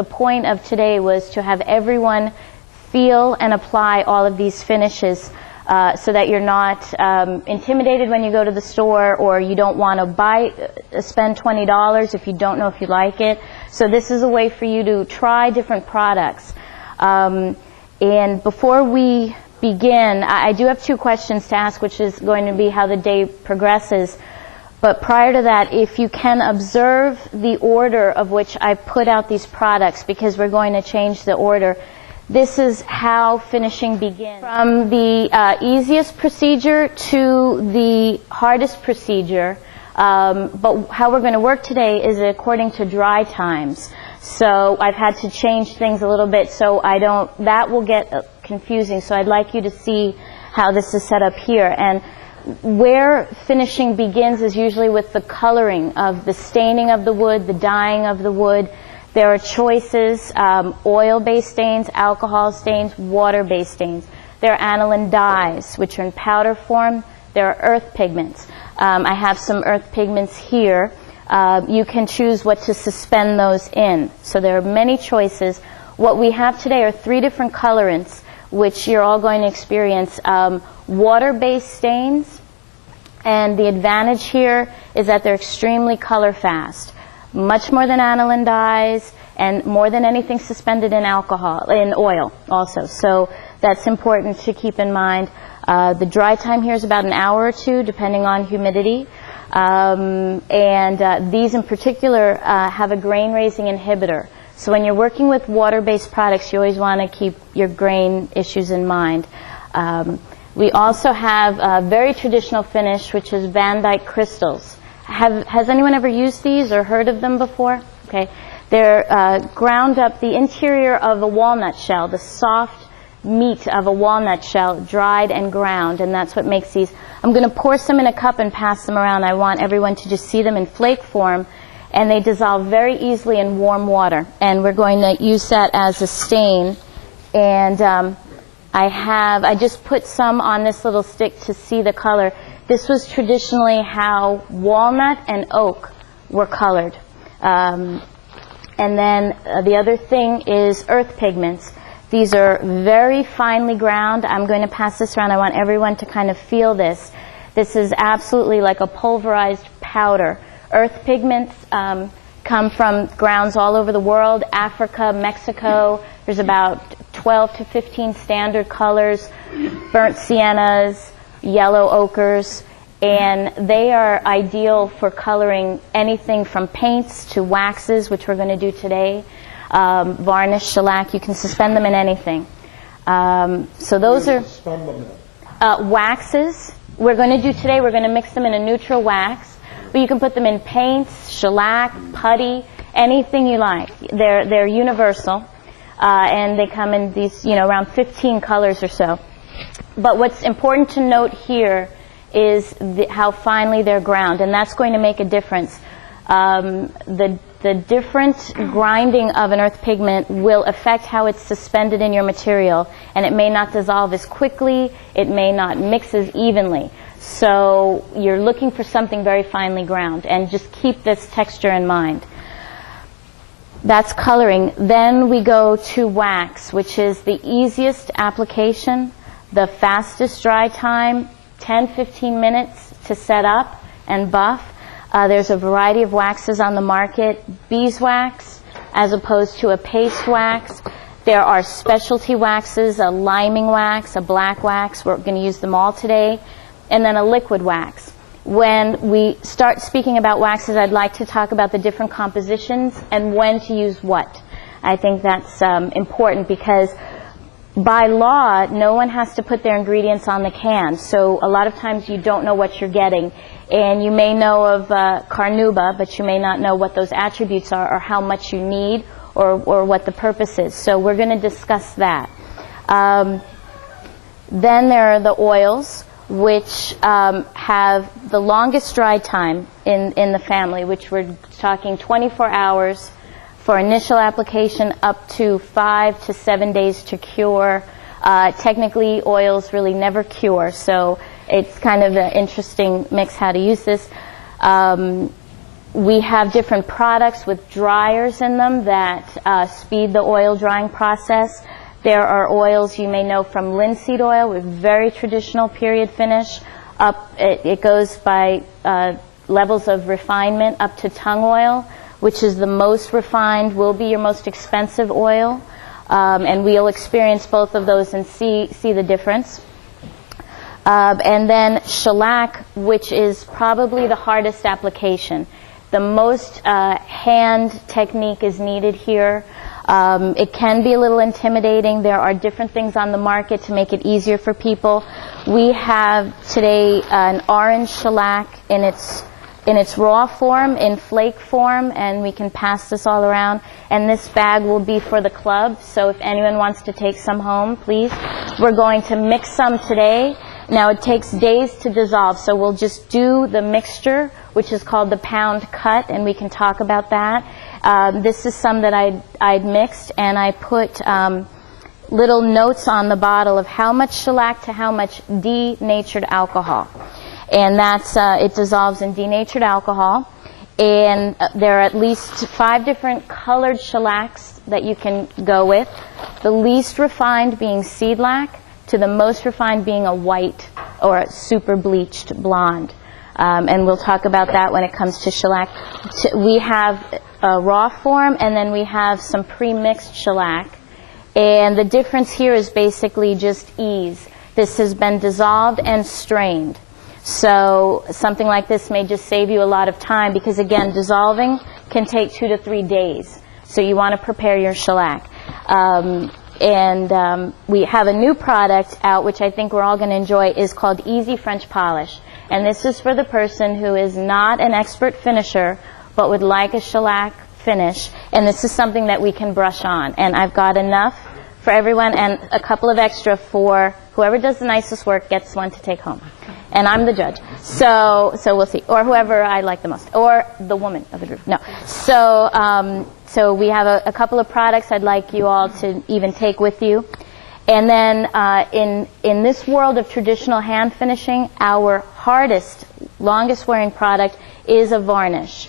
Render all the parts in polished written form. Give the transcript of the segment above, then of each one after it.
the point of today was to have everyone feel and apply all of these finishes so that you're not intimidated when you go to the store, or you don't want to spend $20 if you don't know if you like it. So this is a way for you to try different products. And before we begin, I do have two questions to ask, which is going to be how the day progresses. But prior to that, if you can observe the order of which I put out these products, because we're going to change the order. This is how finishing begins. From the easiest procedure to the hardest procedure, but how we're going to work today is according to dry times. So I've had to change things a little bit so that will get confusing. So I'd like you to see how this is set up here. And where finishing begins is usually with the coloring of the staining of the wood, the dyeing of the wood. There are choices, oil-based stains, alcohol stains, water-based stains. There are aniline dyes, which are in powder form. There are earth pigments. I have some earth pigments here. You can choose what to suspend those in. So there are many choices. What we have today are 3 different colorants, which you're all going to experience. Water-based stains, and the advantage here is that they're extremely color-fast. Much more than aniline dyes, and more than anything suspended in oil also. So that's important to keep in mind. The dry time here is about an hour or 2, depending on humidity. These in particular have a grain-raising inhibitor. So when you're working with water-based products, you always want to keep your grain issues in mind. We also have a very traditional finish, which is Van Dyke crystals. Has anyone ever used these or heard of them before? Okay. They're ground up, the interior of a walnut shell, the soft meat of a walnut shell, dried and ground, and that's what makes these. I'm going to pour some in a cup and pass them around. I want everyone to just see them in flake form, and they dissolve very easily in warm water. And we're going to use that as a stain. And I just put some on this little stick to see the color. This was traditionally how walnut and oak were colored. And then the other thing is earth pigments. These are very finely ground. I'm going to pass this around. I want everyone to kind of feel this. This is absolutely like a pulverized powder. Earth pigments come from grounds all over the world, Africa, Mexico. There's about 12 to 15 standard colors, burnt siennas, yellow ochres, and they are ideal for coloring anything from paints to waxes, which we're going to do today, varnish, shellac. You can suspend them in anything. So those are waxes. We're going to do today, we're going to mix them in a neutral wax, but you can put them in paints, shellac, putty, anything you like. They're universal, and they come in these, around 15 colors or so. But what's important to note here is how finely they're ground, and that's going to make a difference. The different grinding of an earth pigment will affect how it's suspended in your material, and it may not dissolve as quickly, it may not mix as evenly. So you're looking for something very finely ground, and just keep this texture in mind. That's coloring. Then we go to wax, which is the easiest application, the fastest dry time, 10-15 minutes to set up and buff. There's a variety of waxes on the market. Beeswax as opposed to a paste wax. There are specialty waxes, a liming wax, a black wax. We're going to use them all today. And then a liquid wax. When we start speaking about waxes, I'd like to talk about the different compositions and when to use what. I think that's important because by law, no one has to put their ingredients on the can. So a lot of times you don't know what you're getting. And you may know of carnauba, but you may not know what those attributes are or how much you need or what the purpose is. So we're going to discuss that. Then there are the oils, which have the longest dry time in the family, which we're talking 24 hours for initial application, up to 5 to 7 days to cure. Technically, oils really never cure, so it's kind of an interesting mix how to use this. We have different products with dryers in them that speed the oil drying process. There are oils you may know from linseed oil with very traditional period finish. It goes by levels of refinement up to tung oil, which is the most refined, will be your most expensive oil. And we'll experience both of those and see the difference. And then shellac, which is probably the hardest application. The most hand technique is needed here. It can be a little intimidating. There are different things on the market to make it easier for people. We have today an orange shellac in its raw form, in flake form, and we can pass this all around. And this bag will be for the club, so if anyone wants to take some home, please. We're going to mix some today. Now, it takes days to dissolve, so we'll just do the mixture, which is called the pound cut, and we can talk about that. This is some that I'd mixed, and I put little notes on the bottle of how much shellac to how much denatured alcohol. And that's, it dissolves in denatured alcohol. And there are at least 5 different colored shellacs that you can go with. The least refined being seedlac, to the most refined being a white or a super bleached blonde. And we'll talk about that when it comes to shellac. We have a raw form, and then we have some pre-mixed shellac. And the difference here is basically just ease. This has been dissolved and strained. So something like this may just save you a lot of time because, again, dissolving can take 2 to 3 days. So you want to prepare your shellac. We have a new product out, which I think we're all going to enjoy, is called Easy French Polish. And this is for the person who is not an expert finisher, but would like a shellac finish. And this is something that we can brush on. And I've got enough for everyone and a couple of extra for whoever does the nicest work gets one to take home. And I'm the judge. So we'll see. Or whoever I like the most. Or the woman of the group. No. So we have a couple of products I'd like you all to even take with you. And then in this world of traditional hand finishing, our hardest, longest wearing product is a varnish.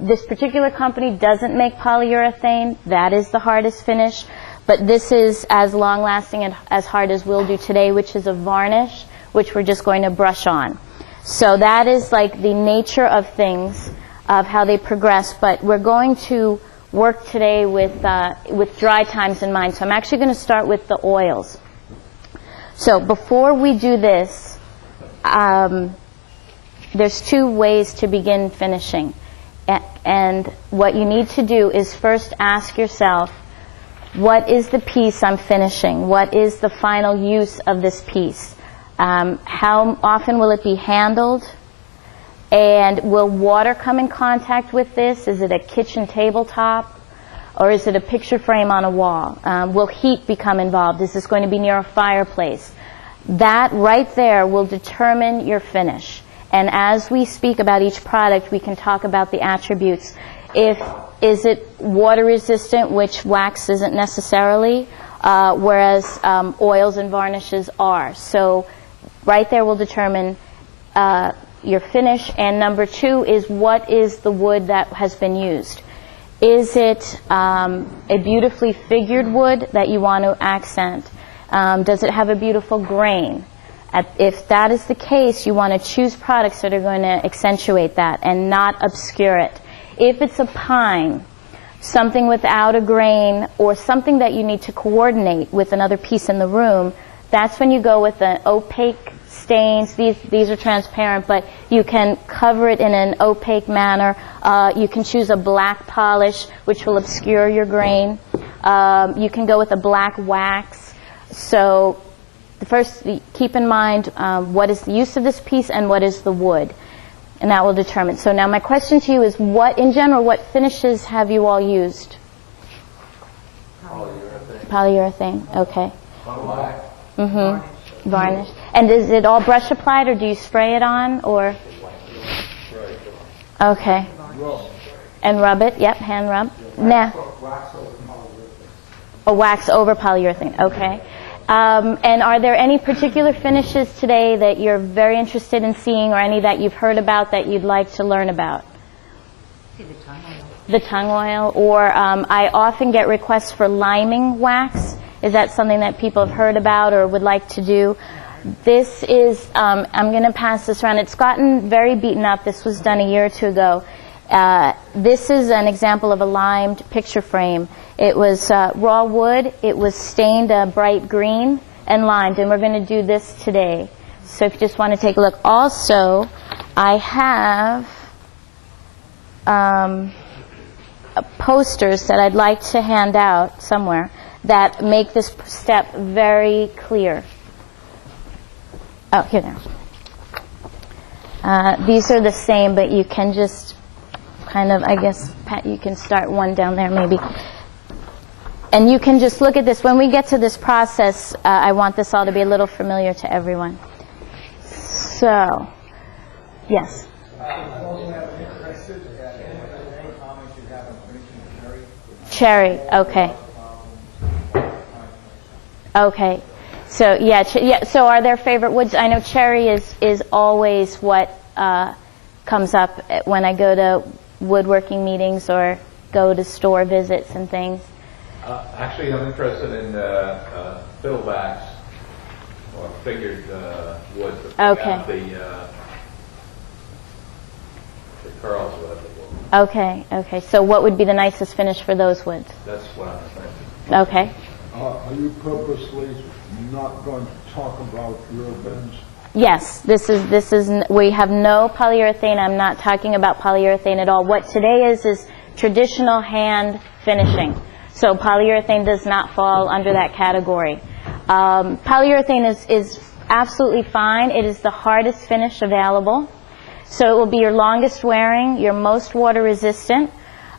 This particular company doesn't make polyurethane. That is the hardest finish. But this is as long-lasting and as hard as we'll do today, which is a varnish, which we're just going to brush on. So that is like the nature of things, of how they progress. But we're going to work today with dry times in mind. So I'm actually going to start with the oils. So before we do this, there's 2 ways to begin finishing. And what you need to do is first ask yourself, what is the piece I'm finishing? What is the final use of this piece? How often will it be handled? And will water come in contact with this? Is it a kitchen tabletop? Or is it a picture frame on a wall? Will heat become involved? Is this going to be near a fireplace? That right there will determine your finish. And as we speak about each product, we can talk about the attributes. Is it water resistant, which wax isn't necessarily, whereas oils and varnishes are. So right there will determine your finish. And number 2 is, what is the wood that has been used? Is it a beautifully figured wood that you want to accent? Does it have a beautiful grain? If that is the case, you want to choose products that are going to accentuate that and not obscure it. If it's a pine, something without a grain, or something that you need to coordinate with another piece in the room, that's when you go with the opaque stains. These are transparent, but you can cover it in an opaque manner. You can choose a black polish, which will obscure your grain. You can go with a black wax. So first, keep in mind what is the use of this piece and what is the wood. And that will determine. So now my question to you is, in general, what finishes have you all used? Polyurethane. Polyurethane, okay. Varnish. Varnish. And is it all brush applied, or do you spray it on, or? Okay. And rub it, yep, hand rub. Nah. Oh, wax over polyurethane, okay. And are there any particular finishes today that you're very interested in seeing, or any that you've heard about that you'd like to learn about? The tongue oil, or I often get requests for liming wax. Is that something that people have heard about or would like to do? This is, I'm going to pass this around. It's gotten very beaten up. This was done a year or two ago. This is an example of a limed picture frame. It was raw wood. It was stained a bright green and limed, and we're going to do this today. So if you just want to take a look. Also, I have posters that I'd like to hand out somewhere that make this step very clear. Oh, here they are. These are the same, but you can just kind of, I guess, Pat, you can start one down there maybe. And you can just look at this. When we get to this process, I want this all to be a little familiar to everyone. So, yes. Cherry, okay. Okay. So, yeah, so are there favorite woods? I know cherry is always what comes up when I go to woodworking meetings or go to store visits and things. Actually, I'm interested in fiddlebacks or figured wood. Okay. The curls, whatever. Okay. So what would be the nicest finish for those woods? That's what I'm thinking. Okay. Are you purposely not going to talk about urobens? Yes, this is, we have no polyurethane. I'm not talking about polyurethane at all. What today is traditional hand finishing. So polyurethane does not fall under that category. Polyurethane is absolutely fine. It is the hardest finish available. So it will be your longest wearing, your most water resistant.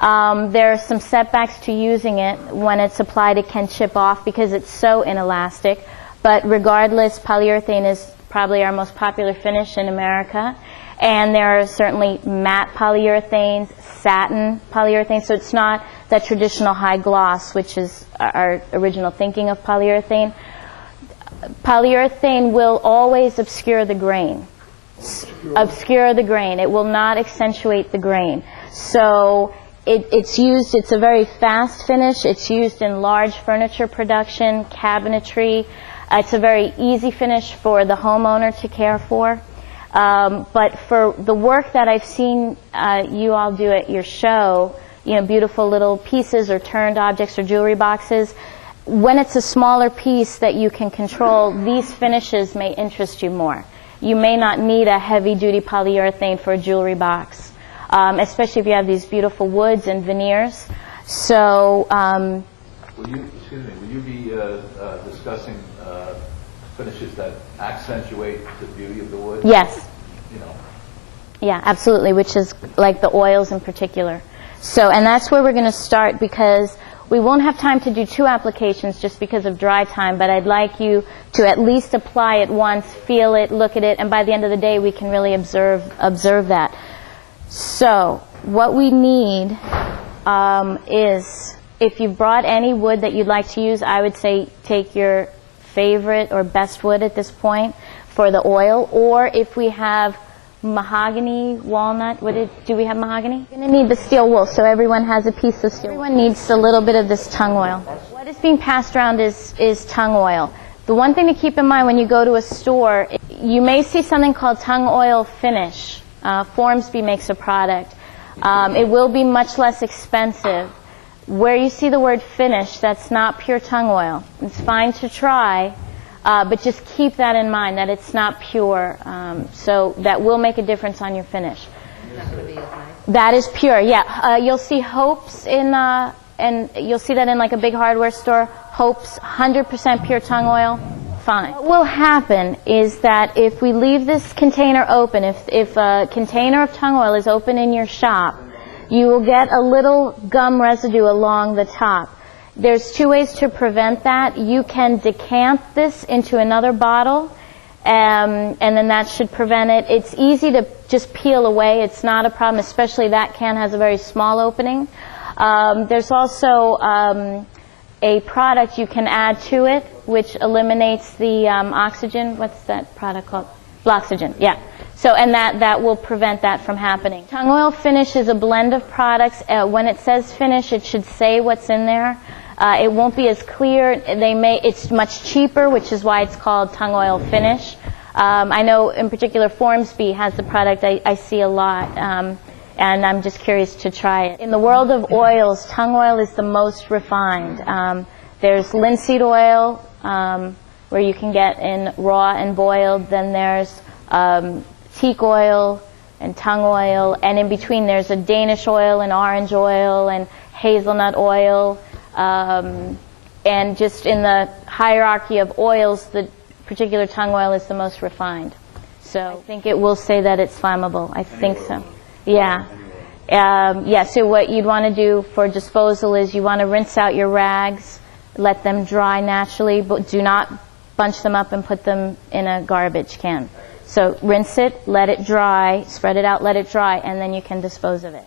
There are some setbacks to using it. When it's applied, it can chip off because it's so inelastic. But regardless, polyurethane is probably our most popular finish in America. And there are certainly matte polyurethanes, satin polyurethanes. So it's not that traditional high gloss, which is our original thinking of polyurethane. Polyurethane will always obscure the grain. Obscure the grain. It will not accentuate the grain. So it's a very fast finish. It's used in large furniture production, cabinetry. It's a very easy finish for the homeowner to care for. But for the work that I've seen you all do at your show, beautiful little pieces or turned objects or jewelry boxes, when it's a smaller piece that you can control, these finishes may interest you more. You may not need a heavy-duty polyurethane for a jewelry box, especially if you have these beautiful woods and veneers. So, Will you be discussing finishes that accentuate the beauty of the wood? yes. Yeah, absolutely, which is like the oils in particular. So, and that's where we're going to start because we won't have time to do 2 applications just because of dry time, but I'd like you to at least apply it once, feel it, look at it, and by the end of the day we can really observe that. So what we need is, if you've brought any wood that you'd like to use, I would say take your favorite or best wood at this point for the oil, or if we have mahogany, walnut, do we have mahogany? You're going to need the steel wool, so everyone has a piece of steel. Everyone needs a little bit of this tongue oil. What is being passed around is tongue oil. The one thing to keep in mind when you go to a store, you may see something called tongue oil finish. Formsby makes a product. It will be much less expensive. Where you see the word finish, that's not pure tongue oil. It's fine to try, but just keep that in mind, that it's not pure. So that will make a difference on your finish. That is pure, yeah. You'll see Hope's and you'll see that in like a big hardware store. Hope's 100% pure tongue oil, fine. What will happen is that if we leave this container open, if a container of tongue oil is open in your shop, you will get a little gum residue along the top. There's 2 ways to prevent that. You can decant this into another bottle, and then that should prevent it. It's easy to just peel away. It's not a problem, especially that can has a very small opening. There's also a product you can add to it, which eliminates the oxygen. What's that product called? Bloxygen, yeah. So, and that will prevent that from happening. Tongue oil finish is a blend of products. When it says finish, it should say what's in there. It won't be as clear. It's much cheaper, which is why it's called tongue oil finish. I know in particular Formsby has the product I see a lot, and I'm just curious to try it. In the world of oils, tongue oil is the most refined. There's linseed oil, where you can get in raw and boiled. Then there's teak oil and tongue oil, and in between there's a Danish oil and orange oil and hazelnut oil. And just in the hierarchy of oils, the particular tongue oil is the most refined. So I think it will say that it's flammable. I think so. Yeah. Yeah, so what you'd want to do for disposal is you want to rinse out your rags, let them dry naturally, but do not bunch them up and put them in a garbage can. So rinse it, let it dry, spread it out, let it dry, and then you can dispose of it.